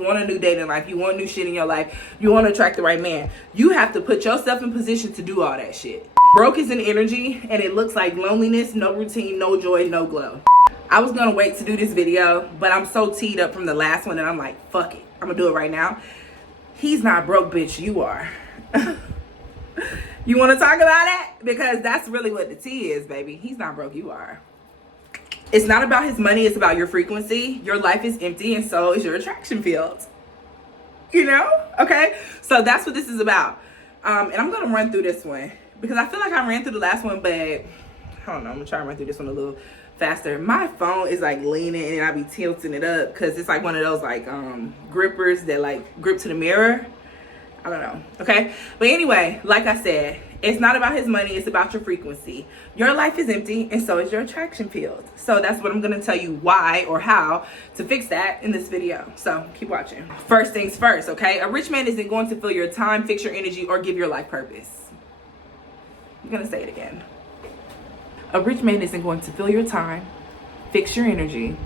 want a new dating life, you want new shit in your life, you want to attract the right man, you have to put yourself in position to do all that shit. Broke is an energy, and it looks like loneliness, no routine, no joy, no glow. I was gonna wait to do this video, but I'm so teed up from the last one, and I'm like, fuck it, I'm gonna do it right now. He's not broke, bitch, you are. You want to talk about it? Because that's really what the tea is, baby. He's not broke, you are. It's not about his money, it's about your frequency. Your life is empty, and so is your attraction field. You know? Okay? So that's what this is about. And I'm going to run through this one, because I feel like I ran through the last one, but I don't know. I'm going to try to run through this one a little faster. My phone is like leaning, and I be tilting it up, because it's like one of those like grippers that like grip to the mirror. I don't know. Okay? But anyway, like I said, it's not about his money, it's about your frequency. Your life is empty, and so is your attraction field. So that's what I'm going to tell you why or how to fix that in this video. So keep watching. First things first, okay? A rich man isn't going to fill your time, fix your energy, or give your life purpose. I'm going to say it again. A rich man isn't going to fill your time, fix your energy,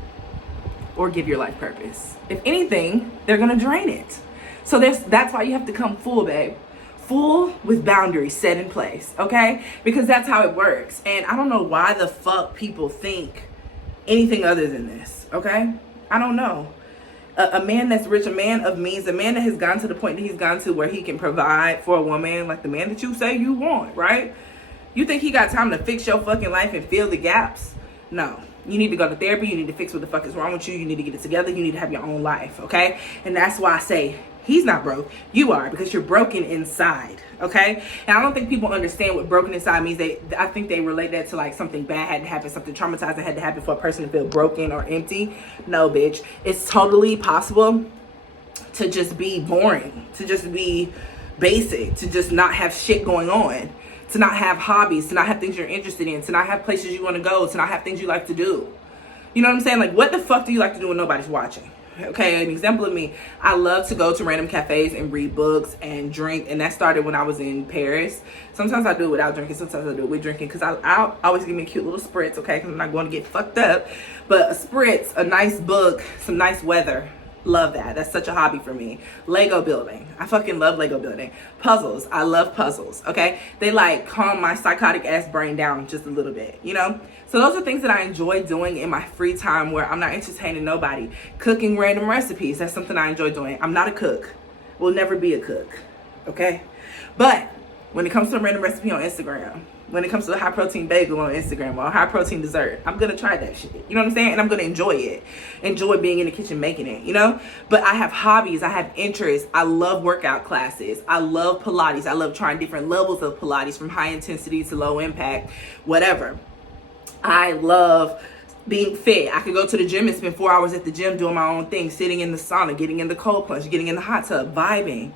or give your life purpose. If anything, they're going to drain it. So that's why you have to come full, babe. Full with boundaries set in place, okay? Because that's how it works. And I don't know why the fuck people think anything other than this, okay? I don't know. A man that's rich, a man of means, a man that has gone to the point that he's gone to where he can provide for a woman, like the man that you say you want, right? You think he got time to fix your fucking life and fill the gaps? No. You need to go to therapy. You need to fix what the fuck is wrong with you. You need to get it together. You need to have your own life, okay? And that's why I say he's not broke. You are, because you're broken inside, okay? And I don't think people understand what broken inside means. I think they relate that to like something bad had to happen, something traumatizing had to happen for a person to feel broken or empty. No, bitch. It's totally possible to just be boring, to just be basic, to just not have shit going on, to not have hobbies, to not have things you're interested in, to not have places you want to go, to not have things you like to do. You know what I'm saying? Like, what the fuck do you like to do when nobody's watching? Okay, an example of me, I love to go to random cafes and read books and drink, and that started when I was in Paris. Sometimes I do it without drinking, sometimes I do it with drinking, because I always give me a cute little spritz, okay, because I'm not going to get fucked up. But a spritz, a nice book, some nice weather. Love that. That's such a hobby for me. Lego building. I fucking love Lego building. Puzzles. I love puzzles. Okay. They like calm my psychotic ass brain down just a little bit, you know? So those are things that I enjoy doing in my free time where I'm not entertaining nobody. Cooking random recipes. That's something I enjoy doing. I'm not a cook. Will never be a cook. Okay. But when it comes to a random recipe on Instagram, when it comes to a high protein bagel on Instagram or a high protein dessert, I'm going to try that shit. You know what I'm saying? And I'm going to enjoy it. Enjoy being in the kitchen making it, you know? But I have hobbies. I have interests. I love workout classes. I love Pilates. I love trying different levels of Pilates, from high intensity to low impact, whatever. I love being fit. I could go to the gym and spend 4 hours at the gym doing my own thing, sitting in the sauna, getting in the cold plunge, getting in the hot tub, vibing.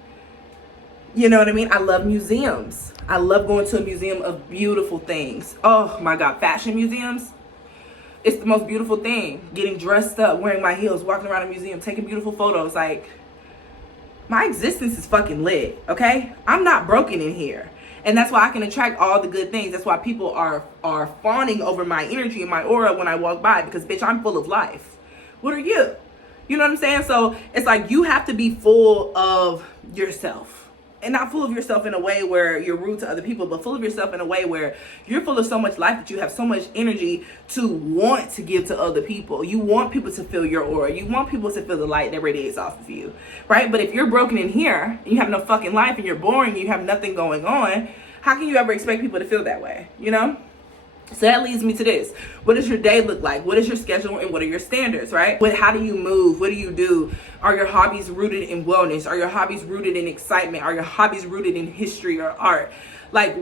You know what I mean? I love museums. I love going to a museum of beautiful things. Oh my God, fashion museums. It's the most beautiful thing. Getting dressed up, wearing my heels, walking around a museum, taking beautiful photos. Like, my existence is fucking lit, okay? I'm not broken in here. And that's why I can attract all the good things. That's why people are fawning over my energy and my aura when I walk by, because bitch, I'm full of life. What are you? You know what I'm saying? So it's like you have to be full of yourself. And not full of yourself in a way where you're rude to other people, but full of yourself in a way where you're full of so much life that you have so much energy to want to give to other people. You want people to feel your aura. You want people to feel the light that radiates off of you, right? But if you're broken in here and you have no fucking life and you're boring and you have nothing going on, how can you ever expect people to feel that way, you know? So that leads me to this. What does your day look like? What is your schedule and what are your standards, right? How do you move? What do you do? Are your hobbies rooted in wellness? Are your hobbies rooted in excitement? Are your hobbies rooted in history or art? Like,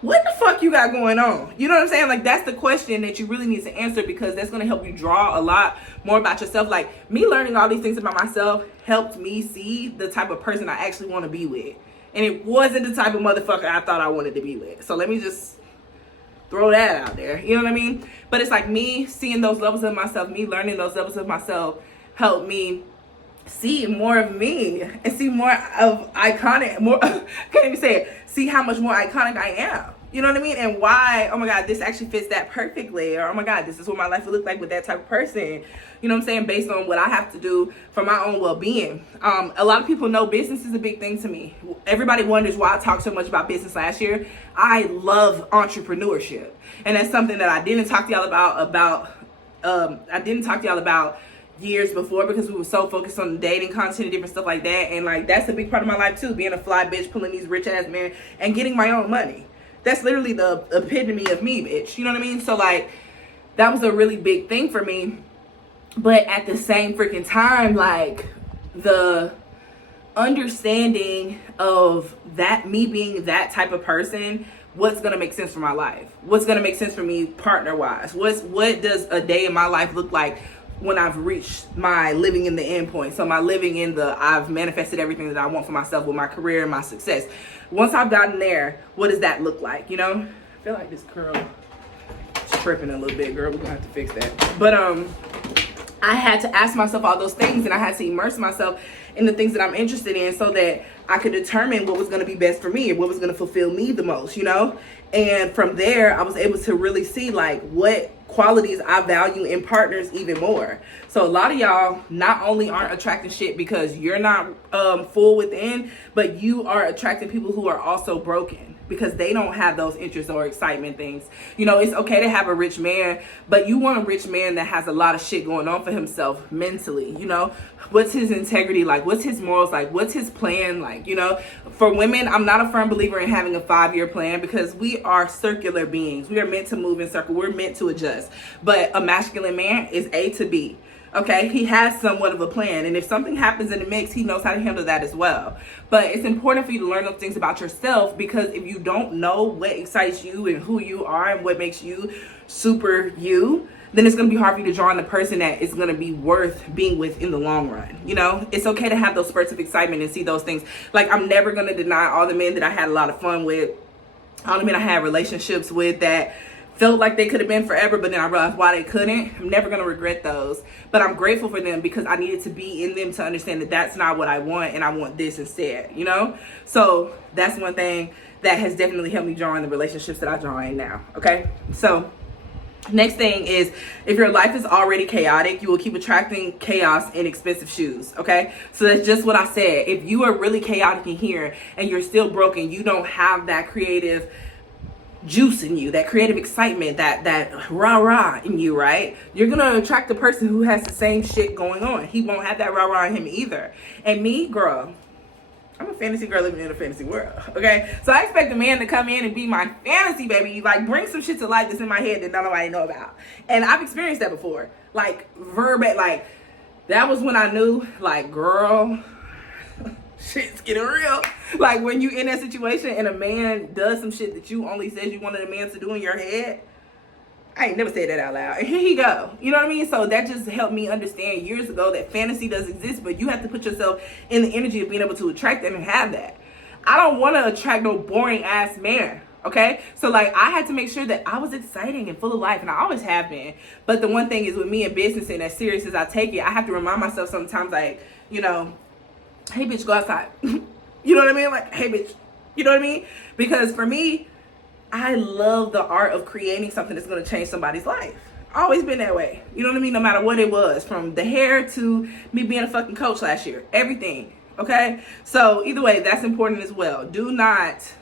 what the fuck you got going on? You know what I'm saying? Like, that's the question that you really need to answer, because that's going to help you draw a lot more about yourself. Like, me learning all these things about myself helped me see the type of person I actually want to be with. And it wasn't the type of motherfucker I thought I wanted to be with. So let me just throw that out there. You know what I mean? But it's like me seeing those levels of myself, me learning those levels of myself helped me see more of me and see more of iconic, more, can't even say it, see how much more iconic I am. You know what I mean? And why, oh my God, this actually fits that perfectly. Or, oh my God, this is what my life would look like with that type of person. You know what I'm saying? Based on what I have to do for my own well-being. A lot of people know business is a big thing to me. Everybody wonders why I talked so much about business last year. I love entrepreneurship. And that's something that I didn't talk to y'all about years before, because we were so focused on dating content and different stuff like that. And like, that's a big part of my life too, being a fly bitch, pulling these rich ass men and getting my own money. That's literally the epitome of me, bitch. You know what I mean? So like, that was a really big thing for me. But at the same freaking time, like, the understanding of that, me being that type of person, what's gonna make sense for my life? What's gonna make sense for me partner wise? What does a day in my life look like when I've reached my living in the end point? So my living in the, I've manifested everything that I want for myself with my career and my success. Once I've gotten there, what does that look like? You know, I feel like this curl is tripping a little bit, girl. We're gonna have to fix that. But I had to ask myself all those things, and I had to immerse myself in the things that I'm interested in so that I could determine what was going to be best for me and what was going to fulfill me the most, you know? And from there, I was able to really see like what qualities I value in partners even more. So a lot of y'all not only aren't attracting shit because you're not full within, but you are attracting people who are also broken because they don't have those interests or excitement things. You know, it's okay to have a rich man, but you want a rich man that has a lot of shit going on for himself mentally. You know, what's his integrity like? What's his morals like? What's his plan like? You know, for women, I'm not a firm believer in having a 5-year plan because we are circular beings. We are meant to move in circle. We're meant to adjust. But a masculine man is A to B. Okay, he has somewhat of a plan, and if something happens in the mix, he knows how to handle that as well. But it's important for you to learn those things about yourself, because if you don't know what excites you and who you are and what makes you super you, then it's going to be hard for you to draw on the person that is going to be worth being with in the long run. You know, it's okay to have those spurts of excitement and see those things. Like, I'm never going to deny all the men that I had a lot of fun with, all the men I had relationships with that felt like they could have been forever, but then I realized why they couldn't. I'm never going to regret those, but I'm grateful for them because I needed to be in them to understand that that's not what I want, and I want this instead, you know? So that's one thing that has definitely helped me draw in the relationships that I draw in now, okay? So next thing is, if your life is already chaotic, you will keep attracting chaos in expensive shoes, okay? So that's just what I said. If you are really chaotic in here and you're still broken, you don't have that creative juice in you, that creative excitement, that rah-rah in you, right? You're gonna attract the person who has the same shit going on. He won't have that rah-rah in him either. And me, girl, I'm a fantasy girl living in a fantasy world, okay? So I expect a man to come in and be my fantasy baby, like bring some shit to life that's in my head that nobody know about. And I've experienced that before. Like, like, that was when I knew, like, girl, shit's getting real. Like, when you in that situation and a man does some shit that you only said you wanted a man to do in your head, I ain't never said that out loud, and here you go. You know what I mean? So that just helped me understand years ago that fantasy does exist, but you have to put yourself in the energy of being able to attract that and have that. I don't want to attract no boring ass man, okay? So like, I had to make sure that I was exciting and full of life, and I always have been. But the one thing is, with me in business, and as serious as I take it, I have to remind myself sometimes, like, you know, hey bitch, go outside. You know what I mean? Like, hey bitch, you know what I mean? Because for me, I love the art of creating something that's going to change somebody's life. Always been that way. You know what I mean? No matter what it was, from the hair to me being a fucking coach last year, everything. Okay? So either way, that's important as well. Do not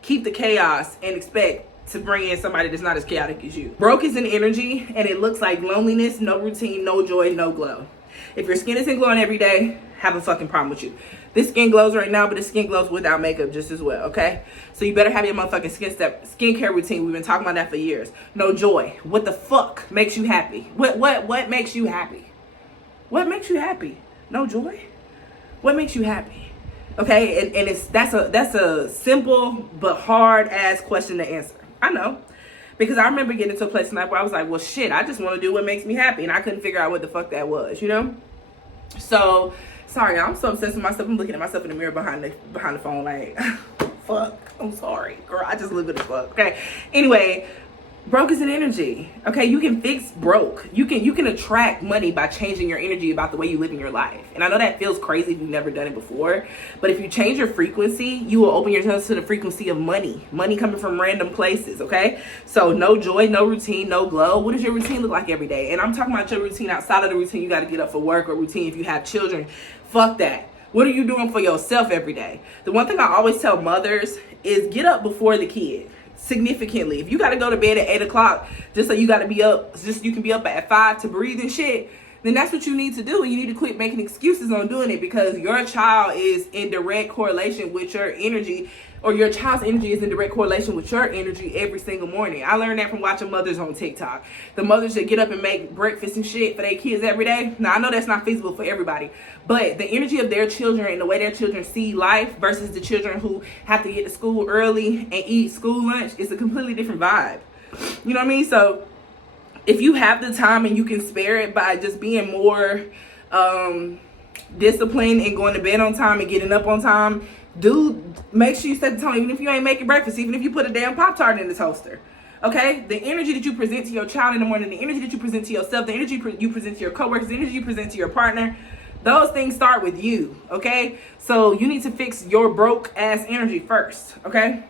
keep the chaos and expect to bring in somebody that's not as chaotic as you. Broke is an energy, and it looks like loneliness, no routine, no joy, no glow. If your skin isn't glowing every day, have a fucking problem with you. This skin glows right now, but the skin glows without makeup just as well, okay? So you better have your motherfucking skincare routine. We've been talking about that for years. No joy. What the fuck makes you happy? What makes you happy? What makes you happy? No joy? What makes you happy? Okay, and that's a simple but hard ass question to answer. I know. Because I remember getting to a place in life where I was like, well shit, I just want to do what makes me happy, and I couldn't figure out what the fuck that was, you know? So sorry, I'm so obsessed with myself. I'm looking at myself in the mirror behind the phone like, fuck, I'm sorry, girl. I just live with it, fuck. Okay. Anyway, Broke is an energy. Okay, you can fix broke. You can attract money by changing your energy about the way you live in your life. And I know that feels crazy if you've never done it before, but if you change your frequency, you will open yourself to the frequency of money. Money coming from random places, okay? So no joy, no routine, no glow. What does your routine look like every day? And I'm talking about your routine outside of the routine you got to get up for work, or routine if you have children. Fuck that. What are you doing for yourself every day? The one thing I always tell mothers is get up before the kid. Significantly. If you got to go to bed at 8 o'clock just so you got to be up, just so you can be up at 5 to breathe and shit, then that's what you need to do. And you need to quit making excuses on doing it, because your child is in direct correlation with your energy, or your child's energy is in direct correlation with your energy every single morning. I learned that from watching mothers on TikTok. The mothers that get up and make breakfast and shit for their kids every day. Now, I know that's not feasible for everybody, but the energy of their children and the way their children see life versus the children who have to get to school early and eat school lunch is a completely different vibe. You know what I mean? So if you have the time and you can spare it by just being more disciplined and going to bed on time and getting up on time, make sure you set the tone. Even if you ain't making breakfast, even if you put a damn Pop-Tart in the toaster, okay? The energy that you present to your child in the morning, the energy that you present to yourself, the energy you present to your coworkers, the energy you present to your partner, those things start with you, okay? So you need to fix your broke ass energy first, okay?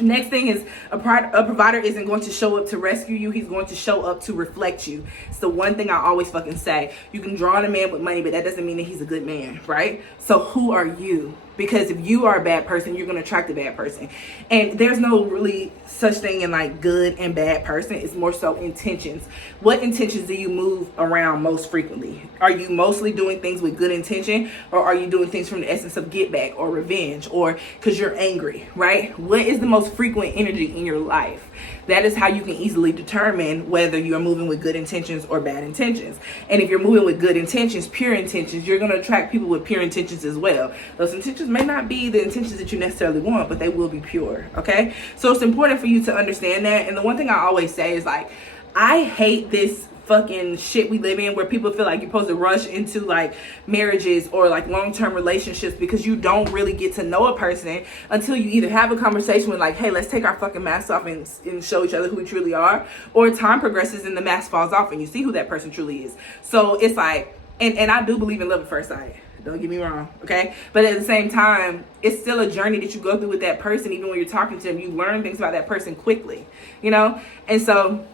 Next thing is a provider isn't going to show up to rescue you. He's going to show up to reflect you. It's the one thing I always fucking say. You can draw on a man with money, but that doesn't mean that he's a good man, right? So who are you? Because if you are a bad person, you're going to attract a bad person. And there's no really such thing in like good and bad person. It's more so intentions. What intentions do you move around most frequently? Are you mostly doing things with good intention, or are you doing things from the essence of get back or revenge, or because you're angry, right? What is the most frequent energy in your life? That is how you can easily determine whether you're moving with good intentions or bad intentions. And if you're moving with good intentions, pure intentions, you're going to attract people with pure intentions as well. Those intentions may not be the intentions that you necessarily want, but they will be pure, okay? So it's important for you to understand that. And the one thing I always say is like, I hate this fucking shit we live in where people feel like you're supposed to rush into like marriages or like long-term relationships because you don't really get to know a person until you either have a conversation with like, hey, let's take our fucking masks off and show each other who we truly are, or time progresses and the mask falls off and you see who that person truly is. So it's like, and I do believe in love at first sight. Don't get me wrong, okay? But at the same time, it's still a journey that you go through with that person. Even when you're talking to them, you learn things about that person quickly, you know? And so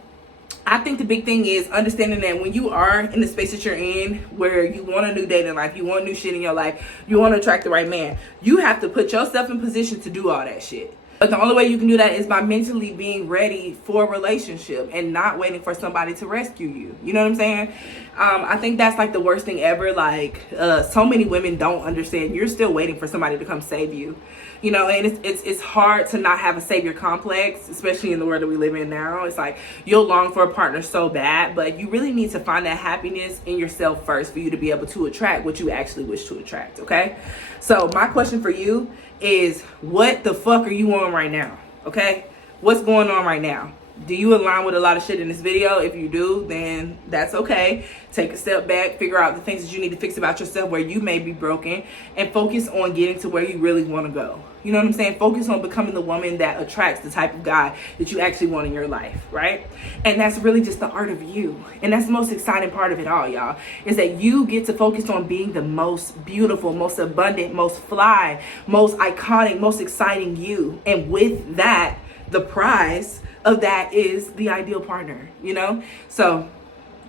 I think the big thing is understanding that when you are in the space that you're in, where you want a new dating life, you want new shit in your life, you want to attract the right man, you have to put yourself in position to do all that shit. But the only way you can do that is by mentally being ready for a relationship and not waiting for somebody to rescue you. You know what I'm saying? I think that's like the worst thing ever. Like so many women don't understand. You're still waiting for somebody to come save you. You know, and it's hard to not have a savior complex, especially in the world that we live in now. It's like you'll long for a partner so bad, but you really need to find that happiness in yourself first for you to be able to attract what you actually wish to attract, okay? So my question for you is, what the fuck are you on right now, okay? What's going on right now? Do you align with a lot of shit in this video? If you do, then that's okay. Take a step back, figure out the things that you need to fix about yourself where you may be broken, and focus on getting to where you really want to go. You know what I'm saying? Focus on becoming the woman that attracts the type of guy that you actually want in your life, right? And that's really just the art of you. And that's the most exciting part of it all, y'all, is that you get to focus on being the most beautiful, most abundant, most fly, most iconic, most exciting you. And with that, the prize of that is the ideal partner, you know? So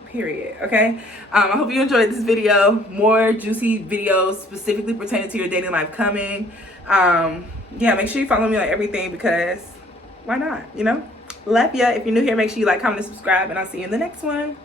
period, okay? I hope you enjoyed this video. More juicy videos specifically pertaining to your dating life coming. Yeah, make sure you follow me on everything, because why not, you know? Love ya. If you're new here, make sure you like, comment, and subscribe, and I'll see you in the next one.